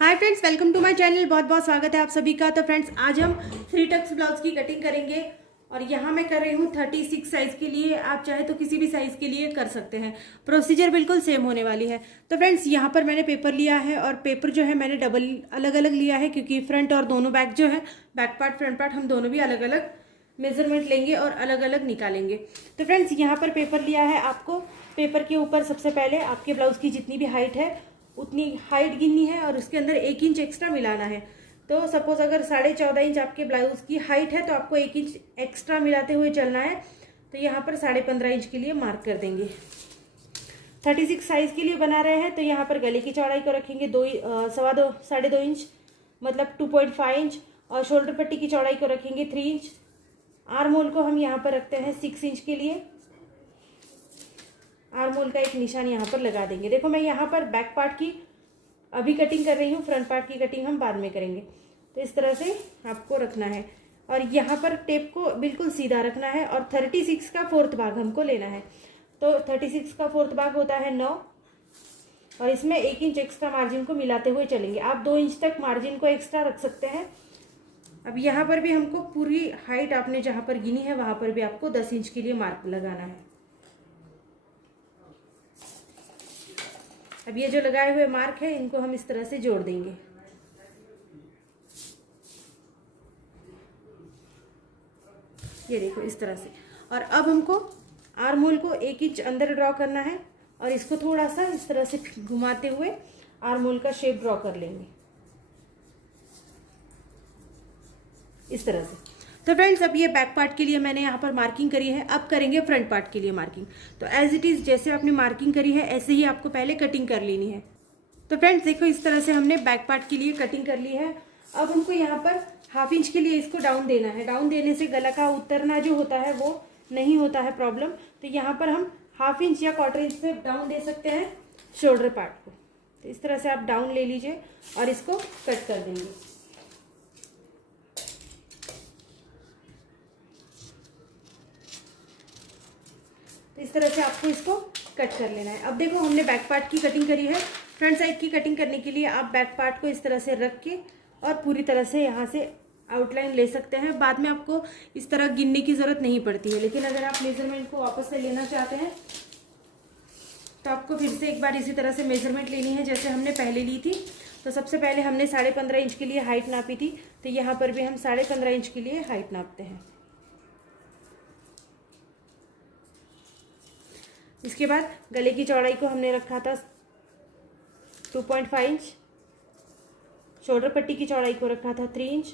Hi friends, welcome to my channel. बहुत बहुत स्वागत है आप सभी का। तो फ्रेंड्स, आज हम 3 टक्स ब्लाउज की कटिंग करेंगे और यहाँ मैं कर रही हूँ 36 साइज के लिए। आप चाहे तो किसी भी साइज के लिए कर सकते हैं। प्रोसीजर बिल्कुल सेम होने वाली है। तो फ्रेंड्स, यहाँ पर मैंने पेपर लिया है और पेपर जो है मैंने डबल अलग अलग लिया है, क्योंकि फ्रंट और दोनों बैक जो है, बैक पार्ट फ्रंट पार्ट, हम दोनों भी अलग अलग मेजरमेंट लेंगे और अलग अलग निकालेंगे। तो फ्रेंड्स, यहाँ पर पेपर लिया है। आपको पेपर के ऊपर सबसे पहले आपके ब्लाउज की जितनी भी हाइट है उतनी हाइट गिननी है और उसके अंदर 1 इंच एक्स्ट्रा मिलाना है। तो सपोज अगर 14.5 इंच आपके ब्लाउज की हाइट है तो आपको 1 इंच एक्स्ट्रा मिलाते हुए चलना है। तो यहाँ पर 15.5 इंच के लिए मार्क कर देंगे। 36 साइज के लिए बना रहे हैं तो यहाँ पर गले की चौड़ाई को रखेंगे 2.5 इंच, मतलब 2.5 इंच, और शोल्डर पट्टी की चौड़ाई को रखेंगे 3 इंच। आर्म होल को हम यहाँ पर रखते हैं 6 इंच के लिए। आर्म होल का एक निशान यहाँ पर लगा देंगे। देखो, मैं यहाँ पर बैक पार्ट की अभी कटिंग कर रही हूँ, फ्रंट पार्ट की कटिंग हम बाद में करेंगे। तो इस तरह से आपको रखना है और यहाँ पर टेप को बिल्कुल सीधा रखना है और 36 का 4th भाग हमको लेना है। तो 36 का 4th भाग होता है 9 और इसमें 1 इंच एक्स्ट्रा मार्जिन को मिलाते हुए चलेंगे। आप 2 इंच तक मार्जिन को एक्स्ट्रा रख सकते हैं। अब यहाँ पर भी हमको पूरी हाइट आपने जहाँ पर गिनी है वहाँ पर भी आपको 10 इंच के लिए मार्क लगाना है। अब ये जो लगाए हुए मार्क है इनको हम इस तरह से जोड़ देंगे। ये देखो इस तरह से। और अब हमको आर्म होल को 1 इंच अंदर ड्रॉ करना है और इसको थोड़ा सा इस तरह से घुमाते हुए आर्म होल का शेप ड्रॉ कर लेंगे इस तरह से। तो फ्रेंड्स, अब ये बैक पार्ट के लिए मैंने यहाँ पर मार्किंग करी है। अब करेंगे फ्रंट पार्ट के लिए मार्किंग। तो एज इट इज जैसे आपने मार्किंग करी है ऐसे ही आपको पहले कटिंग कर लेनी है। तो फ्रेंड्स देखो, इस तरह से हमने बैक पार्ट के लिए कटिंग कर ली है। अब हमको यहाँ पर 1/2 इंच के लिए इसको डाउन देना है। डाउन देने से गला का उतरना जो होता है वो नहीं होता है प्रॉब्लम। तो यहाँ पर हम 1/2 इंच या 1/4 इंच से डाउन दे सकते हैं शोल्डर पार्ट को। तो इस तरह से आप डाउन ले लीजिए और इसको कट कर देंगे। तो इस तरह से आपको इसको कट कर लेना है। अब देखो, हमने बैक पार्ट की कटिंग करी है। फ्रंट साइड की कटिंग करने के लिए आप बैक पार्ट को इस तरह से रख के और पूरी तरह से यहाँ से आउटलाइन ले सकते हैं। बाद में आपको इस तरह गिनने की ज़रूरत नहीं पड़ती है, लेकिन अगर आप मेजरमेंट को वापस से लेना चाहते हैं तो आपको फिर से एक बार इसी तरह से मेजरमेंट लेनी है जैसे हमने पहले ली थी। तो सबसे पहले हमने 15.5 इंच के लिए हाइट नापी थी, तो यहाँ पर भी हम 15.5 इंच के लिए हाइट नापते हैं। इसके बाद गले की चौड़ाई को हमने रखा था 2.5 इंच, शोल्डर पट्टी की चौड़ाई को रखा था 3 इंच,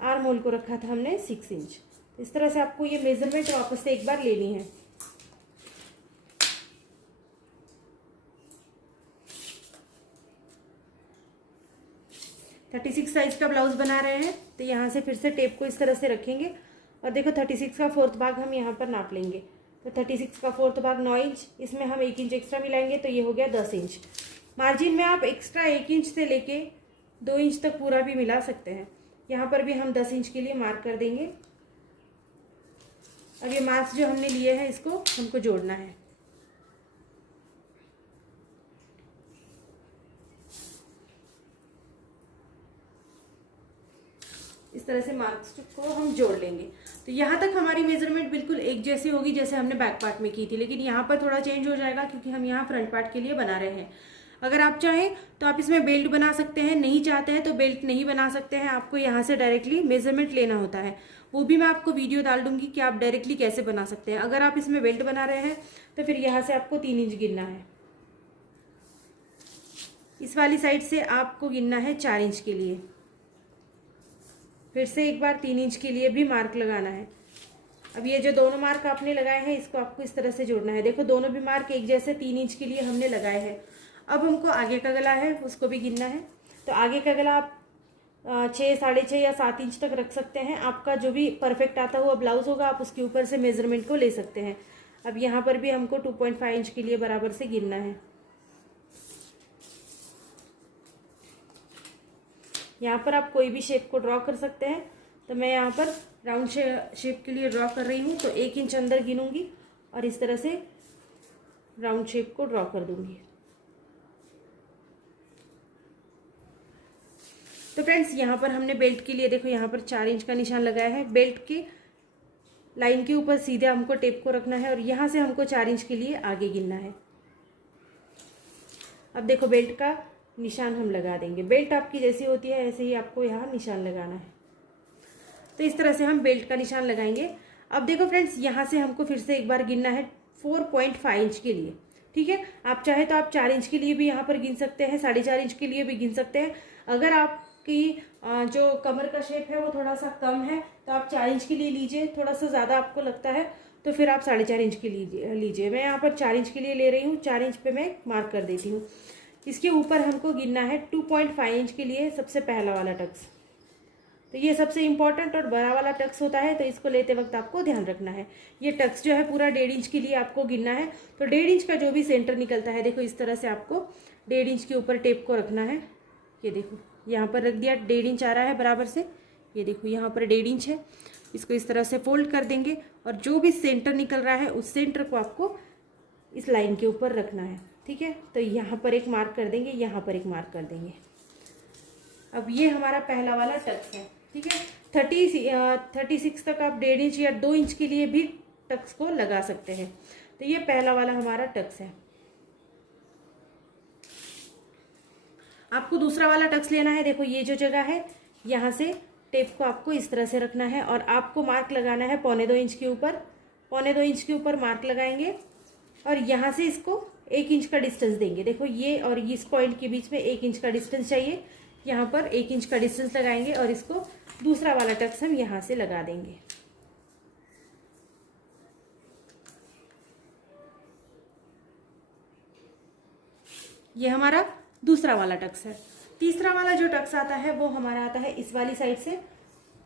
आर्म होल को रखा था हमने 6 इंच। इस तरह से आपको ये मेजरमेंट वापस से एक बार लेनी है। थर्टी 36 साइज का ब्लाउज बना रहे हैं तो यहाँ से फिर से टेप को इस तरह से रखेंगे और देखो 36 का 4th भाग हम यहाँ पर नाप लेंगे। तो 36 का 4th भाग 9 इंच, इसमें हम 1 इंच एक्स्ट्रा मिलाएंगे तो ये हो गया 10 इंच। मार्जिन में आप एक्स्ट्रा 1 इंच से लेके 2 इंच तक पूरा भी मिला सकते हैं। यहाँ पर भी हम 10 इंच के लिए मार्क कर देंगे। अब ये मार्क्स जो हमने लिए हैं इसको हमको जोड़ना है। इस तरह से मार्क्स को हम जोड़ लेंगे। तो यहाँ तक हमारी मेजरमेंट बिल्कुल एक जैसी होगी जैसे हमने बैक पार्ट में की थी, लेकिन यहाँ पर थोड़ा चेंज हो जाएगा क्योंकि हम यहाँ फ्रंट पार्ट के लिए बना रहे हैं। अगर आप चाहें तो आप इसमें बेल्ट बना सकते हैं, नहीं चाहते हैं तो बेल्ट नहीं बना सकते हैं। आपको यहाँ से डायरेक्टली मेजरमेंट लेना होता है, वो भी मैं आपको वीडियो डाल दूंगी कि आप डायरेक्टली कैसे बना सकते हैं। अगर आप इसमें बेल्ट बना रहे हैं तो फिर यहाँ से आपको 3 इंच गिनना है। इस वाली साइड से आपको गिनना है 4 इंच के लिए। फिर से एक बार 3 इंच के लिए भी मार्क लगाना है। अब ये जो दोनों मार्क आपने लगाए हैं इसको आपको इस तरह से जोड़ना है। देखो, दोनों भी मार्क एक जैसे 3 इंच के लिए हमने लगाए हैं। अब हमको आगे का गला है उसको भी गिनना है। तो आगे का गला आप 6, 6.5 या 7 इंच तक रख सकते हैं। आपका जो भी परफेक्ट आता हुआ ब्लाउज होगा आप उसके ऊपर से मेजरमेंट को ले सकते हैं। अब यहाँ पर भी हमको 2.5 इंच के लिए बराबर से गिनना है। यहाँ पर आप कोई भी शेप को ड्रॉ कर सकते हैं। तो मैं यहाँ पर राउंड शेप के लिए ड्रॉ कर रही हूँ, तो 1 इंच अंदर गिनूंगी और इस तरह से राउंड शेप को ड्रॉ कर दूंगी। तो फ्रेंड्स यहाँ पर हमने बेल्ट के लिए देखो यहाँ पर 4 इंच का निशान लगाया है। बेल्ट के लाइन के ऊपर सीधे हमको टेप को रखना है और यहाँ से हमको 4 इंच के लिए आगे गिनना है। अब देखो बेल्ट का निशान हम लगा देंगे। बेल्ट आपकी जैसी होती है ऐसे ही आपको यहाँ निशान लगाना है। तो इस तरह से हम बेल्ट का निशान लगाएंगे। अब देखो फ्रेंड्स यहाँ से हमको फिर से एक बार गिनना है 4.5 इंच के लिए। ठीक है, आप चाहे तो आप 4 इंच के लिए भी यहाँ पर गिन सकते हैं, 4.5 इंच के लिए भी गिन सकते हैं। अगर आपकी जो कमर का शेप है वो थोड़ा सा कम है तो आप 4 इंच के लिए लीजिए। थोड़ा सा ज़्यादा आपको लगता है तो फिर आप 4.5 इंच के लीजिए। मैं यहाँ पर 4 इंच के लिए ले रही हूँ। 4 इंच पे मैं मार्क कर देती हूँ। इसके ऊपर हमको गिनना है 2.5 इंच के लिए सबसे पहला वाला टक्स। तो ये सबसे इम्पॉर्टेंट और बड़ा वाला टक्स होता है, तो इसको लेते वक्त आपको ध्यान रखना है। ये टक्स जो है पूरा 1.5 इंच के लिए आपको गिनना है। तो 1.5 इंच का जो भी सेंटर निकलता है देखो इस तरह से आपको 1.5 इंच के ऊपर टेप को रखना है। ये देखो यहाँ पर रख दिया, 1.5 इंच आ रहा है बराबर से। ये देखो यहाँ पर 1.5 इंच है। इसको इस तरह से फोल्ड कर देंगे और जो भी सेंटर निकल रहा है उस सेंटर को आपको इस लाइन के ऊपर रखना है। ठीक है, तो यहाँ पर एक मार्क कर देंगे, यहाँ पर एक मार्क कर देंगे। अब ये हमारा पहला वाला टक्स है। ठीक है, 36 तक आप 1.5 इंच या 2 इंच के लिए भी टक्स को लगा सकते हैं। तो ये पहला वाला हमारा टक्स है। आपको दूसरा वाला टक्स लेना है। देखो ये जो जगह है यहाँ से टेप को आपको इस तरह से रखना है और आपको मार्क लगाना है 1.25 इंच के ऊपर। 1.25 इंच के ऊपर मार्क लगाएंगे और यहाँ से इसको 1 इंच का डिस्टेंस देंगे। देखो ये और इस पॉइंट के बीच में 1 इंच का डिस्टेंस चाहिए। यहाँ पर 1 इंच का डिस्टेंस लगाएंगे और इसको दूसरा वाला टक्स हम यहाँ से लगा देंगे। ये हमारा दूसरा वाला टक्स है। तीसरा वाला जो टक्स आता है वो हमारा आता है इस वाली साइड से।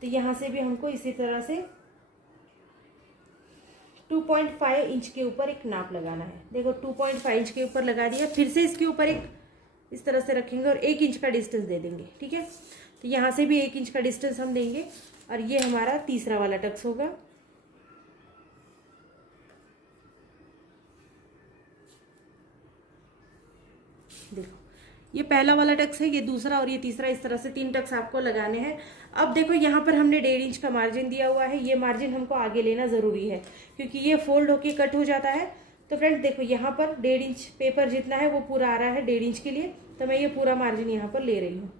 तो यहाँ से भी हमको इसी तरह से 2.5 इंच के ऊपर एक नाप लगाना है। देखो 2.5 इंच के ऊपर लगा दिया। फिर से इसके ऊपर एक इस तरह से रखेंगे और 1 इंच का डिस्टेंस दे देंगे। ठीक है, तो यहाँ से भी 1 इंच का डिस्टेंस हम देंगे और ये हमारा तीसरा वाला टक्स होगा। देखो ये पहला वाला टक्स है, ये दूसरा और ये तीसरा। इस तरह से 3 टक्स आपको लगाने हैं। अब देखो यहाँ पर हमने 1.5 इंच का मार्जिन दिया हुआ है। ये मार्जिन हमको आगे लेना ज़रूरी है क्योंकि ये फोल्ड होके कट हो जाता है। तो फ्रेंड्स देखो यहाँ पर 1.5 इंच पेपर जितना है वो पूरा आ रहा है 1.5 इंच के लिए। तो मैं ये पूरा मार्जिन यहाँ पर ले रही हूँ।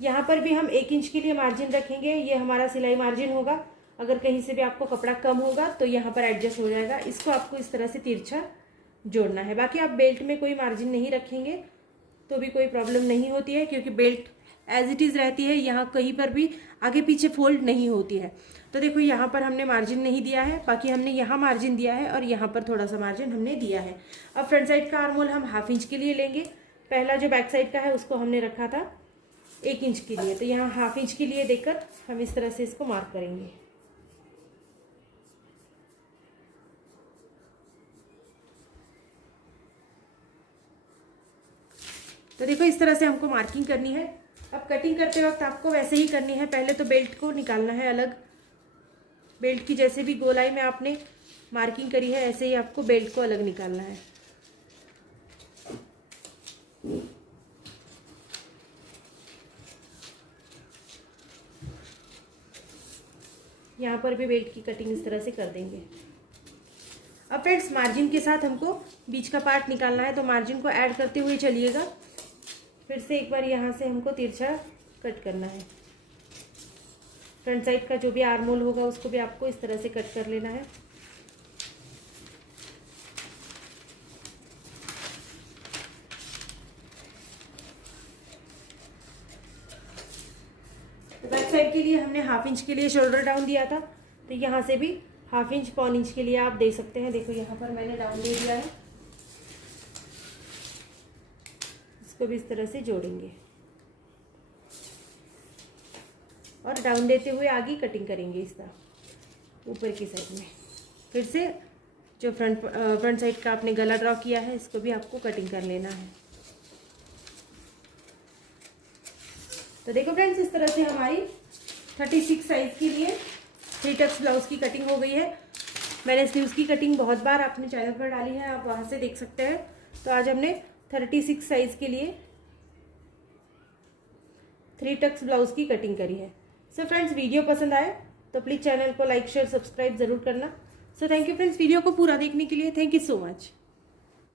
यहाँ पर भी हम 1 इंच के लिए मार्जिन रखेंगे। ये हमारा सिलाई मार्जिन होगा। अगर कहीं से भी आपको कपड़ा कम होगा तो यहाँ पर एडजस्ट हो जाएगा। इसको आपको इस तरह से तिरछा जोड़ना है। बाकी आप बेल्ट में कोई मार्जिन नहीं रखेंगे तो भी कोई प्रॉब्लम नहीं होती है क्योंकि बेल्ट एज इट इज़ रहती है। यहाँ कहीं पर भी आगे पीछे फोल्ड नहीं होती है। तो देखो यहाँ पर हमने मार्जिन नहीं दिया है, बाकी हमने यहाँ मार्जिन दिया है और यहाँ पर थोड़ा सा मार्जिन हमने दिया है। अब फ्रंट साइड का आर्म होल हम 1/2 इंच के लिए लेंगे। पहला जो बैक साइड का है उसको हमने रखा था 1 इंच के लिए। तो यहाँ 1/2 इंच के लिए देकर हम इस तरह से इसको मार्क करेंगे। तो देखो इस तरह से हमको मार्किंग करनी है। अब कटिंग करते वक्त आपको वैसे ही करनी है। पहले तो बेल्ट को निकालना है अलग। बेल्ट की जैसे भी गोलाई में आपने मार्किंग करी है ऐसे ही आपको बेल्ट को अलग निकालना है। यहाँ पर भी बेल्ट की कटिंग इस तरह से कर देंगे। अब फ्रेंड्स मार्जिन के साथ हमको बीच का पार्ट निकालना है, तो मार्जिन को ऐड करते हुए चलिएगा। फिर से एक बार यहाँ से हमको तिरछा कट करना है। फ्रंट साइड का जो भी आर्म होल होगा उसको भी आपको इस तरह से कट कर लेना है। तो बैक साइड के लिए हमने 1/2 इंच के लिए शोल्डर डाउन दिया था, तो यहाँ से भी 1/2 इंच 1 इंच के लिए आप दे सकते हैं। देखो यहाँ पर मैंने डाउन दे दिया है। इसको भी इस तरह से जोड़ेंगे और डाउन देते हुए आगे कटिंग करेंगे इस तरह ऊपर की साइड में। फिर से जो फ्रंट साइड का आपने गला ड्रॉ किया है इसको भी आपको कटिंग कर लेना है। तो देखो फ्रेंड्स इस तरह से हमारी 36 साइज के लिए 3 टक्स ब्लाउज की कटिंग हो गई है। मैंने स्लीव्स की कटिंग बहुत बार अपने चैनल पर डाली है, आप वहाँ से देख सकते हैं। तो आज हमने 36 साइज के लिए 3 टक्स ब्लाउज की कटिंग करी है। सो फ्रेंड्स, वीडियो पसंद आए तो प्लीज चैनल को लाइक शेयर सब्सक्राइब जरूर करना। So thank you friends, video को पूरा देखने के लिए। Thank you so much.